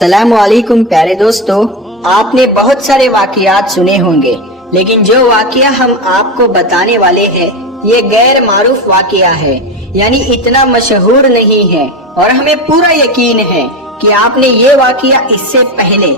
السلام علیکم پیارے دوستو، آپ نے بہت سارے واقعات سنے ہوں گے، لیکن جو واقعہ ہم آپ کو بتانے والے ہیں یہ غیر معروف واقعہ ہے، یعنی اتنا مشہور نہیں ہے، اور ہمیں پورا یقین ہے کہ آپ نے یہ واقعہ اس سے پہلے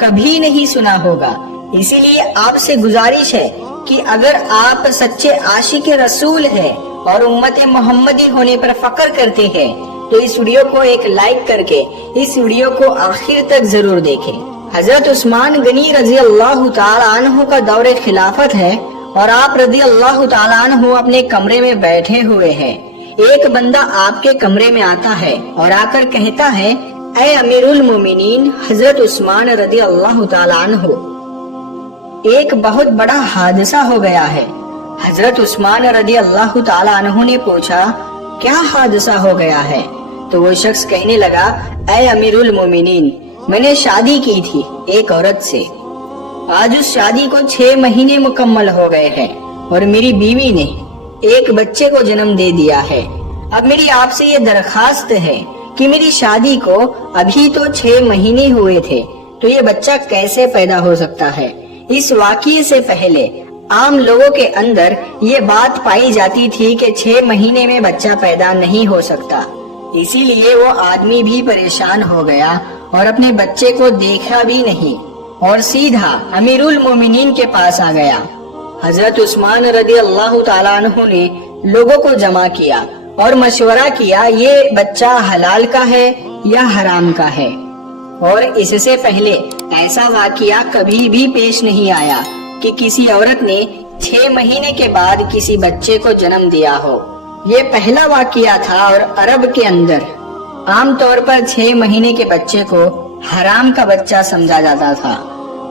کبھی نہیں سنا ہوگا۔ اسی لیے آپ سے گزارش ہے کہ اگر آپ سچے عاشق رسول ہیں اور امت محمدی ہونے پر فخر کرتے ہیں تو اس ویڈیو کو ایک لائک کر کے اس ویڈیو کو آخر تک ضرور دیکھیں۔ حضرت عثمان غنی رضی اللہ تعالی عنہ کا دور خلافت ہے اور آپ رضی اللہ تعالی عنہ اپنے کمرے میں بیٹھے ہوئے ہیں۔ ایک بندہ آپ کے کمرے میں آتا ہے اور آ کر کہتا ہے، اے امیر المومنین حضرت عثمان رضی اللہ تعالی عنہ، ایک بہت بڑا حادثہ ہو گیا ہے۔ حضرت عثمان رضی اللہ تعالی عنہ نے پوچھا، کیا حادثہ ہو گیا ہے؟ تو وہ شخص کہنے لگا، اے امیر المومنین، میں نے شادی کی تھی ایک عورت سے، آج اس شادی کو 6 مہینے مکمل ہو گئے ہیں اور میری بیوی نے ایک بچے کو جنم دے دیا ہے۔ اب میری آپ سے یہ درخواست ہے کہ میری شادی کو ابھی تو 6 مہینے ہوئے تھے، تو یہ بچہ کیسے پیدا ہو سکتا ہے؟ اس واقعے سے پہلے عام لوگوں کے اندر یہ بات پائی جاتی تھی کہ 6 مہینے میں بچہ پیدا نہیں ہو سکتا، اسی لیے وہ آدمی بھی پریشان ہو گیا اور اپنے بچے کو دیکھا بھی نہیں اور سیدھا امیر المومنین کے پاس آ گیا۔ حضرت عثمان رضی اللہ تعالیٰ عنہ نے لوگوں کو جمع کیا اور مشورہ کیا، یہ بچہ حلال کا ہے یا حرام کا ہے؟ اور اس سے پہلے ایسا واقعہ کبھی بھی پیش نہیں آیا کہ کسی عورت نے 6 مہینے کے بعد کسی بچے کو جنم دیا ہو۔ یہ پہلا واقعہ تھا اور عرب کے اندر عام طور پر 6 مہینے کے بچے کو حرام کا بچہ سمجھا جاتا تھا۔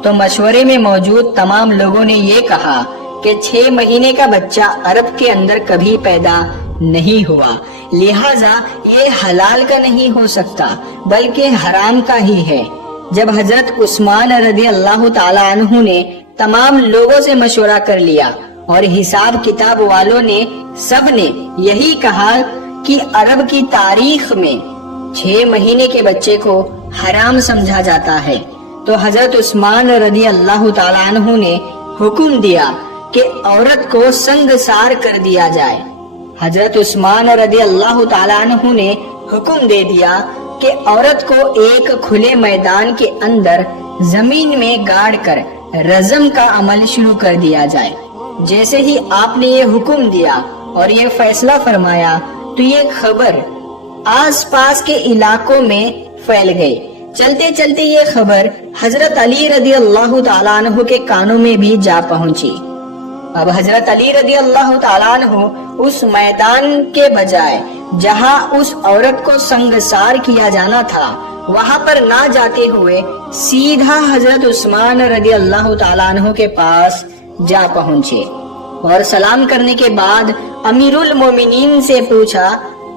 تو مشورے میں موجود تمام لوگوں نے یہ کہا کہ 6 مہینے کا بچہ عرب کے اندر کبھی پیدا نہیں ہوا، لہٰذا یہ حلال کا نہیں ہو سکتا بلکہ حرام کا ہی ہے۔ جب حضرت عثمان رضی اللہ تعالی عنہ نے تمام لوگوں سے مشورہ کر لیا اور حساب کتاب والوں نے سب نے یہی کہا کہ عرب کی تاریخ میں 6 مہینے کے بچے کو حرام سمجھا جاتا ہے، تو حضرت عثمان رضی اللہ تعالی عنہ نے حکم دیا کہ عورت کو سنگسار کر دیا جائے۔ حضرت عثمان رضی اللہ تعالی عنہ نے حکم دے دیا کہ عورت کو ایک کھلے میدان کے اندر زمین میں گاڑ کر رجم کا عمل شروع کر دیا جائے۔ جیسے ہی آپ نے یہ حکم دیا اور یہ فیصلہ فرمایا تو یہ خبر آس پاس کے علاقوں میں پھیل گئی۔ چلتے چلتے یہ خبر حضرت علی رضی اللہ تعالیٰ عنہ کے کانوں میں بھی جا پہنچی۔ اب حضرت علی رضی اللہ تعالیٰ عنہ اس میدان کے بجائے جہاں اس عورت کو سنگسار کیا جانا تھا وہاں پر نہ جاتے ہوئے سیدھا حضرت عثمان رضی اللہ تعالیٰ عنہ کے پاس جا پہنچے اور سلام کرنے کے بعد امیر المومنین سے پوچھا،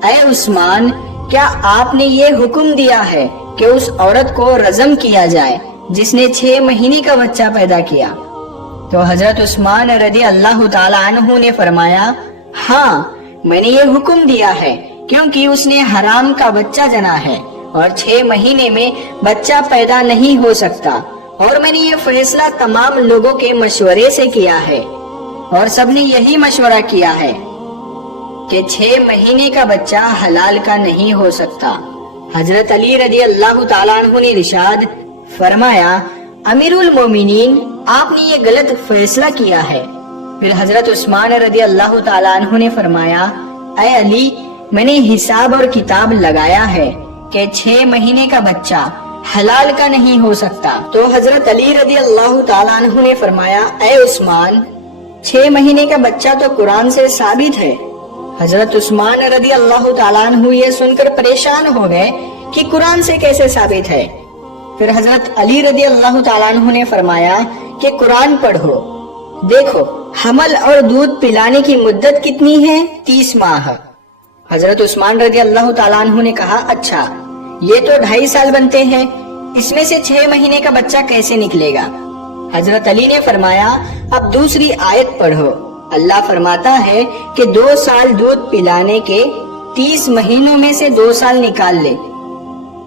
اے عثمان، کیا آپ نے یہ حکم دیا ہے کہ اس عورت کو رجم کیا جائے جس نے 6 مہینے کا بچہ پیدا کیا؟ تو حضرت عثمان رضی اللہ تعالیٰ عنہ نے فرمایا، ہاں میں نے یہ حکم دیا ہے کیونکہ اس نے حرام کا بچہ جنا ہے اور 6 مہینے میں بچہ پیدا نہیں ہو سکتا، اور میں نے یہ فیصلہ تمام لوگوں کے مشورے سے کیا ہے اور سب نے یہی مشورہ کیا ہے کہ 6 مہینے کا بچہ حلال کا نہیں ہو سکتا۔ حضرت علی رضی اللہ تعالیٰ عنہ نے ارشاد فرمایا، امیر المومنین، آپ نے یہ غلط فیصلہ کیا ہے۔ پھر حضرت عثمان رضی اللہ تعالیٰ عنہ نے فرمایا، اے علی، میں نے حساب اور کتاب لگایا ہے کہ 6 مہینے کا بچہ حلال کا نہیں ہو سکتا۔ تو حضرت علی رضی اللہ تعالیٰ عنہ نے فرمایا، اے عثمان، 6 مہینے کا بچہ تو قرآن سے ثابت ہے۔ حضرت عثمان رضی اللہ تعالیٰ عنہ یہ سن کر پریشان ہو گئے کہ قرآن سے کیسے ثابت ہے۔ پھر حضرت علی رضی اللہ تعالیٰ عنہ نے فرمایا کہ قرآن پڑھو، دیکھو حمل اور دودھ پلانے کی مدت کتنی ہے؟ 30 ماہ۔ حضرت عثمان رضی اللہ تعالیٰ عنہ نے کہا، اچھا یہ تو 2.5 سال بنتے ہیں، اس میں سے 6 مہینے کا بچہ کیسے نکلے گا؟ حضرت علی نے فرمایا، اب دوسری آیت پڑھو، اللہ فرماتا ہے کہ 2 سال دودھ پلانے کے 30 مہینوں میں سے 2 سال نکال لے۔